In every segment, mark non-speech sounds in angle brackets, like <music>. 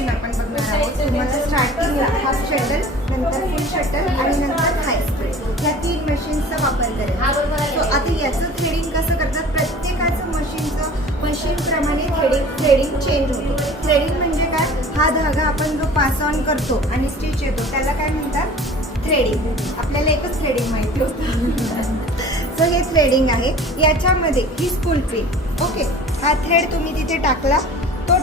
Machine आपण बघणार आहोत. तुम्हाला स्टार्टिंगला हाफ शटल नंतर फुल शटल आणि नंतर हाय स्प्रेड या तीन मशीनचा वापर करेल. सो आता याचं थ्रेडिंग कसं करतात? प्रत्येकाचं मशीनचं मशीनप्रमाणे थ्रेडिंग थ्रेडिंग चेंज होतो. थ्रेडिंग म्हणजे काय? हा धागा आपण जो पास ऑन करतो आणि स्टिच येतो त्याला काय म्हणतात? थ्रेडिंग आपल्याला एकच थ्रेडिंग माहिती होतं. <laughs> सो हे थ्रेडिंग आहे. याच्यामध्ये ही स्कूल पिन ओके हा थ्रेड तुम्ही तिथे टाकला.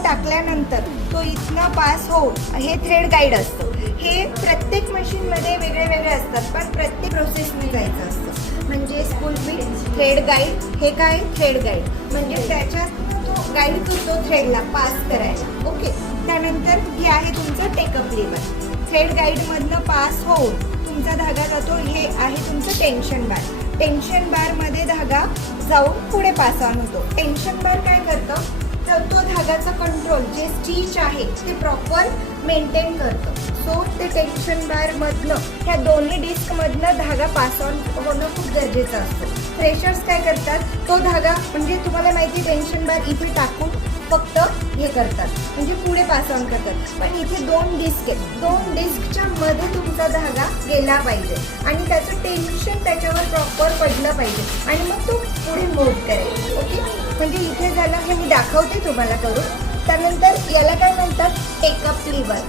टाकल्यानंतर तो इथनं पास होऊन हे थ्रेड गाईड असतं. हे प्रत्येक मशीनमध्ये वेगळे वेगळे असतात पण प्रत्येक प्रोसेसने जायचं असतं. म्हणजे स्कूल पिन थ्रेड गाईड हे काय? थ्रेड गाईड म्हणजे त्याच्यात तो गाईड करतो थ्रेडला पास करायला ओके त्यानंतर हे आहे तुमचं टेकअप लेवल थ्रेड गाईडमधनं पास होऊन तुमचा धागा जातो. हे आहे तुमचं टेन्शन बार टेन्शन बारमध्ये धागा जाऊन पुढे पास ऑन होतो. टेन्शन बार काय करतं? तर तो धागाचा कंट्रोल जे स्टिच आहे ते प्रॉपर मेंटेन करतं. सो ते टेन्शन बारमधनं ह्या दोन्ही डिस्कमधनं धागा पास ऑन होणं खूप गरजेचं असतं. फ्रेशर्स काय करतात तो धागा म्हणजे तुम्हाला माहिती टेन्शन बार इथे टाकून फक्त हे करतात. म्हणजे पुढे पास ऑन करतात. पण इथे दोन डिस्क आहेत. दोन डिस्कच्या मध्ये तुमचा धागा गेला पाहिजे. आणि त्याचं टेन्शन त्याच्यावर प्रॉपर पडलं पाहिजे. आणि मग तो पुढे मूव्ह करेल. ओके म्हणजे इथे झालं हे मी दाखवते तुम्हाला करून. त्यानंतर याला काय म्हणतात? टेकअप लिव्हर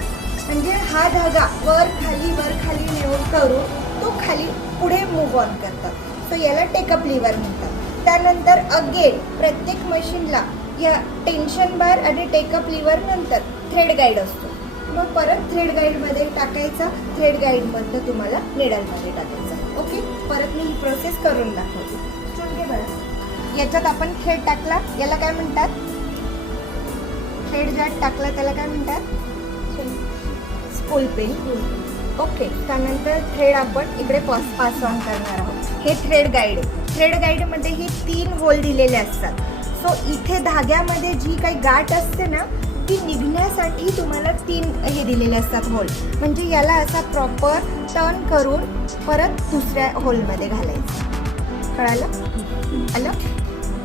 म्हणजे हा धागा वर खाली वर खाली नेऊन करून तो खाली पुढे मूव्ह ऑन करतात. सो याला टेकअप लिव्हर म्हणतात. त्यानंतर अगेन प्रत्येक मशीनला या टेन्शन बार आणि टेकअप लिव्हर नंतर थ्रेड गाईड असतो. मग परत थ्रेड गाईडमध्ये टाकायचा. थ्रेड गाईडमधनं तुम्हाला निडलमध्ये टाकायचा. ओके परत मी ही प्रोसेस करून दाखवते. बरं. याच्यात आपण थ्रेड टाकला याला काय म्हणतात? थ्रेड ज्यात टाकला त्याला काय म्हणतात? स्पूल पेन ओके त्यानंतर थ्रेड आपण इकडे पास पास ऑन करणार आहोत. हे थ्रेड गाईड थ्रेड गाईडमध्ये ही तीन होल दिलेले असतात. सो इथे धाग्यामध्ये जी काही गाठ असते ना ती निघण्यासाठी तुम्हाला तीन हे दिलेले असतात होल म्हणजे याला असा प्रॉपर टर्न करून परत दुसऱ्या होलमध्ये घालायचं. कळालं? आलं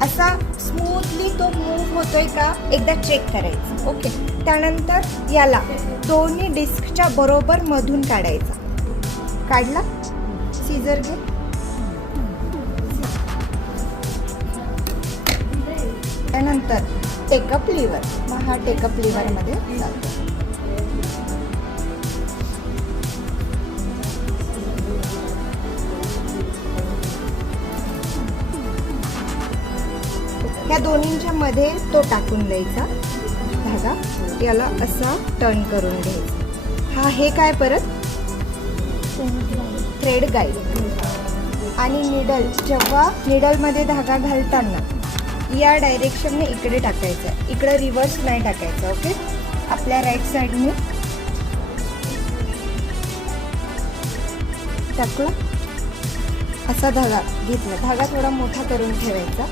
असा स्मूथली तो मूव्ह होतोय का एकदा चेक करायचं. ओके त्यानंतर याला दोन्ही डिस्कच्या बरोबर मधून काढायचा. काढला? सीझर घे त्यानंतर टेकअप लिव्हर मग हा टेकअप लिव्हरमध्ये जातो. ह्या दोन्हींच्या मध्ये तो टाकून द्यायचा धागा. याला असा टर्न करून घ्यायचा. हा हे काय परत? थ्रेड गाईड आणि निडल जेव्हा निडलमध्ये धागा घालताना या डायरेक्शनने इकडे टाकायचं आहे. इकडं रिव्हर्स नाही टाकायचं ओके आपल्या राईट साईडने टाकू. असा धागा घेतला. धागा थोडा मोठा करून ठेवायचा.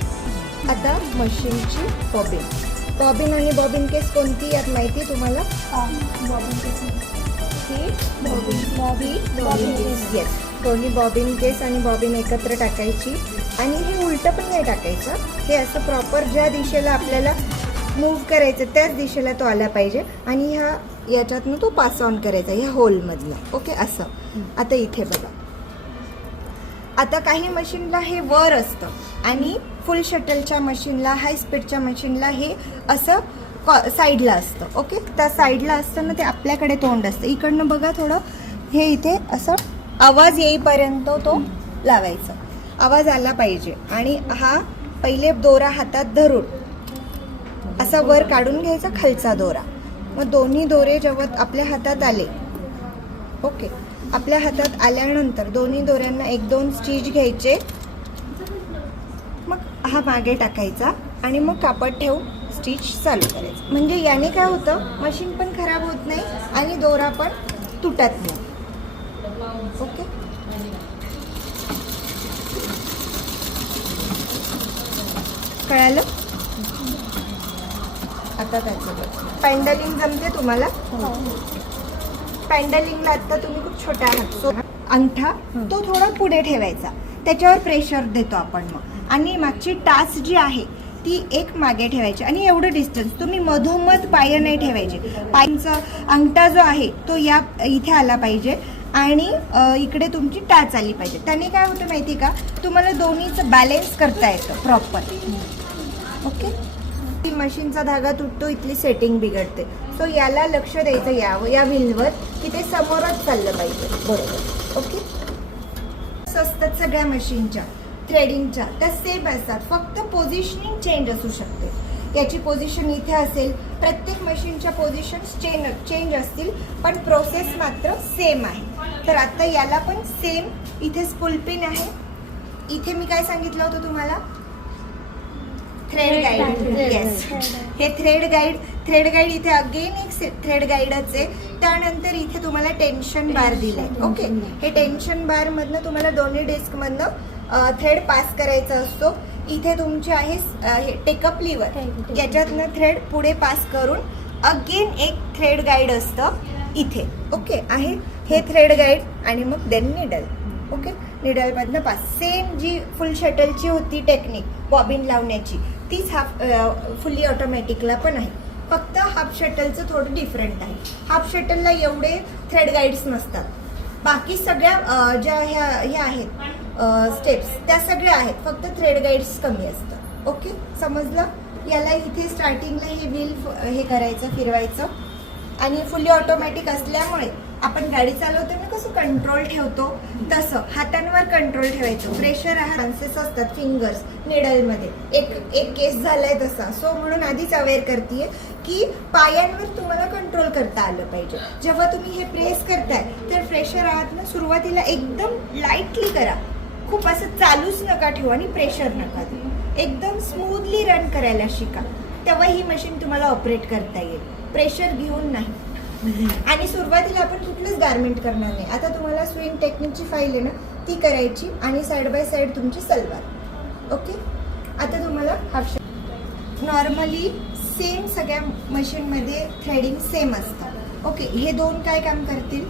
आता मशीनची बॉबिन बॉबिन आणि बॉबिन केस कोणती यात माहिती तुम्हाला? बॉबिन केस ही बॉबिन बॉबिन केस येस दोन्ही बॉबिन केस आणि बॉबिन एकत्र टाकायची. आणि हे उलटं पण नाही टाकायचं. हे असं प्रॉपर ज्या दिशेला आपल्याला मूव्ह करायचं त्याच दिशेला तो आला पाहिजे. आणि ह्या याच्यातनं तो पास ऑन करायचा ह्या होलमधला ओके असं. आता इथे बघा. आता काही मशीनला हे वर असतं. आणि फुल शटलच्या मशीनला हाय स्पीडच्या मशीनला हे असं कॉ- साईडला असतं ओके? त्या साईडला असतं ना ते आपल्याकडे तोंड असतं. इकडनं बघा थोडं हे इथे असं आवाज येईपर्यंत तो लावायचा. आवाज आला पाहिजे. आणि हा पहिले दोरा हातात धरून असा वर काढून घ्यायचा खालचा दोरा. मग दोन्ही दोरे जेव्हा आपल्या हातात आले ओके? आपल्या हातात आल्यानंतर दोन्ही दोऱ्यांना एक दोन स्टिच घ्यायचे. मग हा मागे टाकायचा आणि मग कापड ठेवून स्टिच चालू करायचं. म्हणजे याने काय होतं मशीन पण खराब होत नाही आणि दोरा पण तुटत नाही. ओके? कळालं? आता त्याचं पॅन्डलिंग जमते तुम्हाला? पॅन्डलिंगला आता तुम्ही खूप छोटा आहात. सो अंगठा तो थोडा पुढे ठेवायचा. त्याच्यावर प्रेशर देतो आपण मग. आणि मागची टाच जी आहे ती एक मागे ठेवायची आणि एवढं डिस्टन्स तुम्ही मधोमध पाय नाही ठेवायचे. पायांचा अंगठा जो आहे तो या इथे आला पाहिजे आणि इकडे तुमची टाच आली पाहिजे. त्याने काय होतं माहिती का? तुम्हाला दोन्हीचं बॅलेन्स करता येतं प्रॉपर ओके ती मशीनचा धागा तुटतो इथली सेटिंग बिघडते. सो याला लक्ष द्यायचं या या व्हीलवर की ते समोरच चाललं पाहिजे. बरोबर. ओके असतात सगळ्या मशीनच्या. थ्रेडिंगच्या त्या सेम असतात. फक्त पोझिशनिंग चेंज असू शकते. याची पोझिशन इथे असेल प्रत्येक मशीनच्या पोझिशन चेंज चेंज असतील पण प्रोसेस मात्र सेम आहे. तर आता याला पण सेम इथे स्पुलपिन आहे. इथे मी काय सांगितलं होतं तुम्हाला? थ्रेड गाईड येस हे थ्रेड गाईड थ्रेड गाईड इथे अगेन एक थ्रेड गाईडच आहे. त्यानंतर इथे तुम्हाला टेन्शन बार दिलाय. ओके हे टेन्शन बार मधनं तुम्हाला दोन्ही डेस्क मधनं थ्रेड पास करायचा असतो. इथे तुमचे आहे हे टेकअप लिव्हर याच्यातनं थ्रेड पुढे पास करून अगेन एक थ्रेड गाईड असतं इथे. ओके आहे? हे थ्रेड गाईड आणि मग देन निडल ओके निडलमधनं पास सेम जी फुल शटलची होती टेक्निक बॉबिन लावण्याची तीच हाफ फुल्ली ऑटोमॅटिकला पण आहे. फक्त हाफ शटलचं थोडं डिफरंट आहे. हाफ शटलला एवढे थ्रेड गाईड्स नसतात. बाकी सगळ्या ज्या ह्या ह्या आहेत स्टेप्स त्या सगळ्या आहेत. फक्त थ्रेड गाईड्स कमी असतं ओके समजलं? याला इथे स्टार्टिंगला हे व्हील हे करायचं फिरवायचं. आणि फुल्ली ऑटोमॅटिक असल्यामुळे आपण गाडी चालवताना कसं कंट्रोल ठेवतो? तसं. हातांवर कंट्रोल ठेवायचं. प्रेशर हा चान्सेस असतात फिंगर्स निडलमध्ये एक एक केस झालाय तसा. सो म्हणून आधीच अवेअर करते की पायांवर तुम्हाला कंट्रोल करता आलं पाहिजे. जेव्हा तुम्ही हे प्रेस करताय तर प्रेशर आहात ना सुरुवातीला एकदम लाईटली करा. खूप असं चालूच नका ठेवू आणि प्रेशर नका देऊ. एकदम स्मूथली रन करायला शिका. तेव्हा ही मशीन तुम्हाला ऑपरेट करता येईल. प्रेशर घेऊन नाही. आणि सुरुवातीला आपण कुठलंच गारमेंट करणार नाही. आता तुम्हाला स्विंग टेक्निकची फाईल आहे ना ती करायची आणि साईड बाय साईड तुमची सलवार. ओके आता तुम्हाला हाफ नॉर्मली सेम सगळ्या मशीनमध्ये थ्रेडिंग सेम असतं. ओके हे दोन काय काम करतील?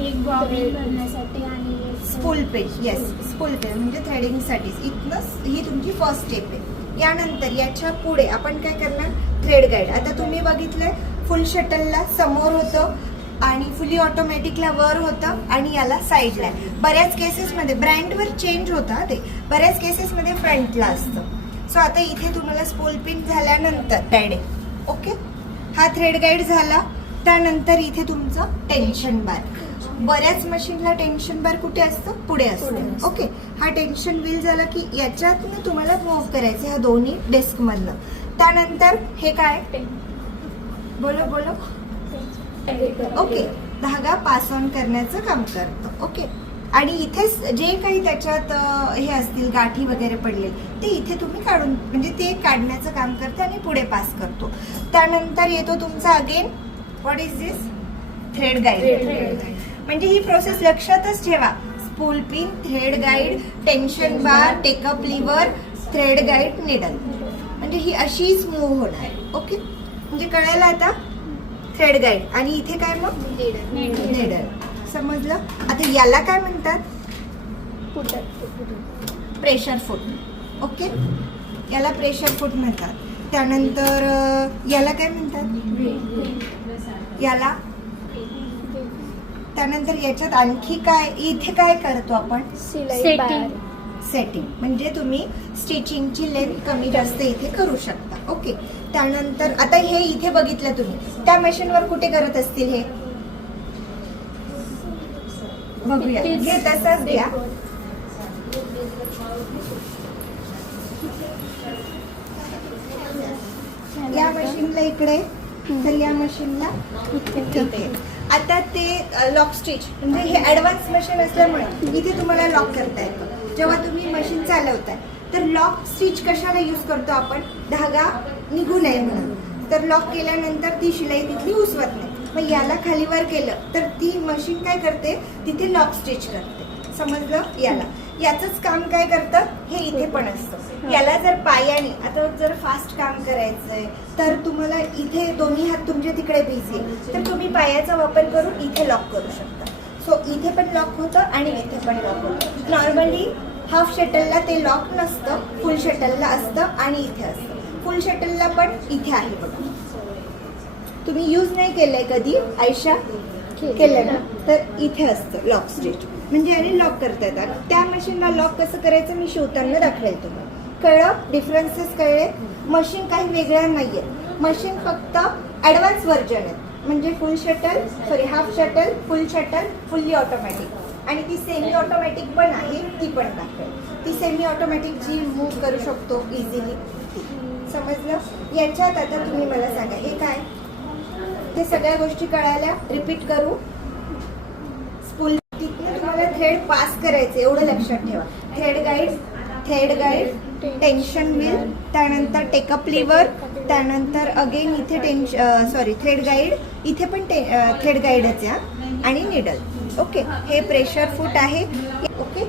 एक बॉबिन भरण्यासाठी आणि spool page yes spool page म्हणजे थ्रेडिंगसाठीच इथनंच ही तुमची फर्स्ट स्टेप आहे. यानंतर याच्यापुढे आपण काय करणार? थ्रेड गाईड आता तुम्ही बघितलंय फुल शटलला समोर होतं आणि फुली ऑटोमॅटिकला वर होतं आणि याला साईडला आहे. बऱ्याच केसेसमध्ये ब्रँडवर चेंज होतं ते. बऱ्याच केसेसमध्ये फ्रंटला असतं. सो आता इथे तुम्हाला स्पूल पिन झाल्यानंतर गाईड ओके हा थ्रेड गाईड झाला. त्यानंतर इथे तुमचं टेन्शन बार बऱ्याच मशीनला टेन्शन बार कुठे असतं? पुढे असतं. ओके हा टेन्शन व्हील झाला की याच्यातनं तुम्हाला मूव्ह करायचं ह्या दोन्ही डेस्क मधनं. त्यानंतर हे काय? बोलो बोलो. ओके धागा पास ऑन करण्याचं काम करतं. ओके आणि इथेच जे काही त्याच्यात हे असतील गाठी वगैरे पडले ते इथे तुम्ही काढून म्हणजे ते काढण्याचं काम करतं आणि पुढे पास करतो. त्यानंतर येतो तुमचा again what is this thread guide म्हणजे ही प्रोसेस लक्षातच ठेवा. Spool pin thread guide tension bar take up lever thread guide needle म्हणजे ही अशीच मूव्ह होणार. ओके म्हणजे कळायला आता? थ्रेड गाईड आणि इथे काय मग? निडल समजलं? आता याला काय म्हणतात? प्रेशर फूट ओके याला प्रेशर फूट म्हणतात. त्यानंतर याला काय म्हणतात? याला त्यानंतर याच्यात आणखी काय इथे काय करतो आपण. सेटिंग म्हणजे तुम्ही स्टिचिंगची लेंथ कमी जास्त इथे करू शकता. ओके त्यानंतर आता हे इथे बघितलं तुम्ही. त्या मशीनवर कुठे करत असतील हे? बघूया. हे तसंच द्या या मशीनला इकडे. तर या मशीनला इथे. आता ते लॉक स्टिच म्हणजे हे ऍडव्हान्स मशीन असल्यामुळे इथे तुम्हाला लॉक करता येतं. जेव्हा तुम्ही मशीन चालवताय तर लॉक स्टिच कशाला यूज करतो आपण? धागा निघू नये म्हणून. तर लॉक केल्यानंतर ती शिलाई तिथली उसवत नाही. मग याला खालीवर केलं तर ती मशीन काय करते? तिथे लॉक स्टिच करते. समजलं? याला. याचंच काम काय करतं हे इथे पण असतं. याला जर पायाने आता जर फास्ट काम करायचंय तर तुम्हाला इथे दोन्ही हात तुमचे तिकडे बिझी तर तुम्ही पायाचा वापर करून इथे लॉक करू शकता. सो इथे पण लॉक होतं आणि इथे पण लॉक होतं. नॉर्मली हाफ शटलला ते लॉक नसतं फुल शटलला असतं आणि इथे असतं. फुल शटलला पण इथे आहे बघा. तुम्ही यूज नाही केलंय कधी आयशा? केलं ना तर इथे असतं लॉक स्टिच म्हणजे याने लॉक करता येतात. त्या मशीनला लॉक कसं करायचं? मी शिवताना दाखवेल तुम्हाला. कळलं? डिफरन्सेस कळले? मशीन काही वेगळ्या नाही आहे मशीन फक्त ॲडव्हान्स व्हर्जन आहे. म्हणजे full shuttle sorry half shuttle full shuttle fully automatic आणि ती सेमी ऑटोमॅटिक पण आहे ती पण दाखवेल. ती सेमी ऑटोमॅटिक जी मूव्ह करू शकतो इझिली समजलं? याच्यात आता तुम्ही मला सांगा हे काय? ते सगळ्या गोष्टी कळायला रिपीट करू. स्पूल तुम्हाला थ्रेड पास करायचे एवढं लक्षात ठेवा. थेड गाईड थेड गाईड टेन्शन मिल त्यानंतर टेकअप लिव्हर त्यानंतर अगेन इथे टेन्शन सॉरी थ्रेड गाईड इथे पण टे थ्रेड गाईडच या आणि निडल ओके हे प्रेशर फूट आहे. ओके